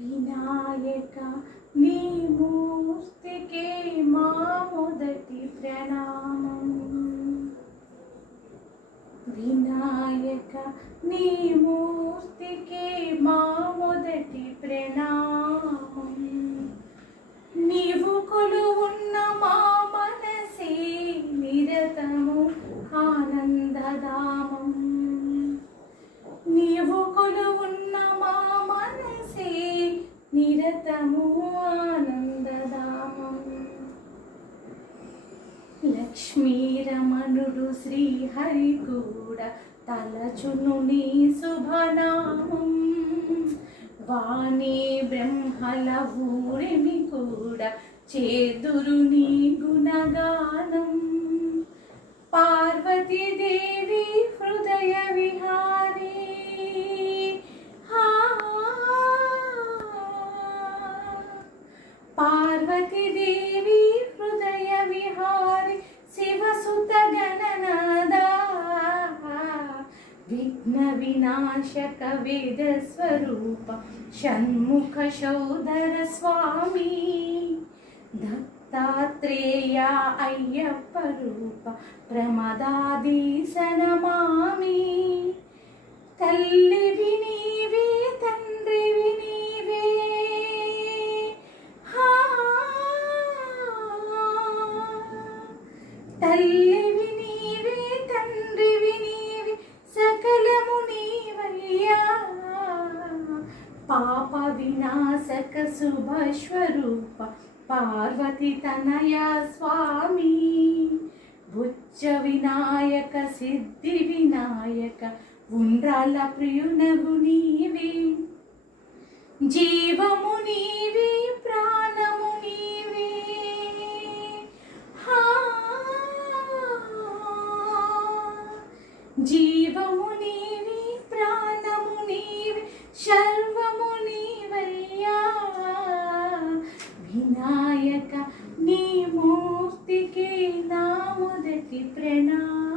వినాయక నీ మూర్తికే మా మొదటి ప్రణామం. వినాయక నీ మూర్తికే మా మొదటి ప్రణామం. నీవు కొలువున్న మా మనసే నిరతము ఆనందధామం. నీవు కొలువున్న మా మనసే నిరతము ఆనందధామం. లక్ష్మీరమణుడు శ్రీహరి కూడా తలచును నీ శుభనామం. వాణి బ్రహ్మల ఊరిమి కూడా చేదురు నీ గుణగానం. పార్వతీదేవి హృదయ విహారీ పార్వతీదేవి హృదయ విహారి శివసుత గణనాదా. విఘ్న వినాశక వేద స్వరూప షణ్ముఖ శోధర స్వామి. దత్తాత్రేయ అయ్యప్ప రూప ప్రమదాదీశనమామి. తల్లివి నీవే తండ్రివి నీవే తల్లివి నీవే తండ్రివి నీవే సకలము నీవయ్యా. పాప వినాశక శుభస్వరూప పార్వతి తనయ స్వామి. బుచ్చ వినాయక సిద్ధి వినాయక ఉండ్రాల ప్రియునగు నీవే. జీవము నీవే ప్రాణము నీవే జీవము నీవే ప్రాణము నీవే సర్వము నీవయ్యా. వినాయక నీ మూర్తికే నా మొదటి ప్రణామం.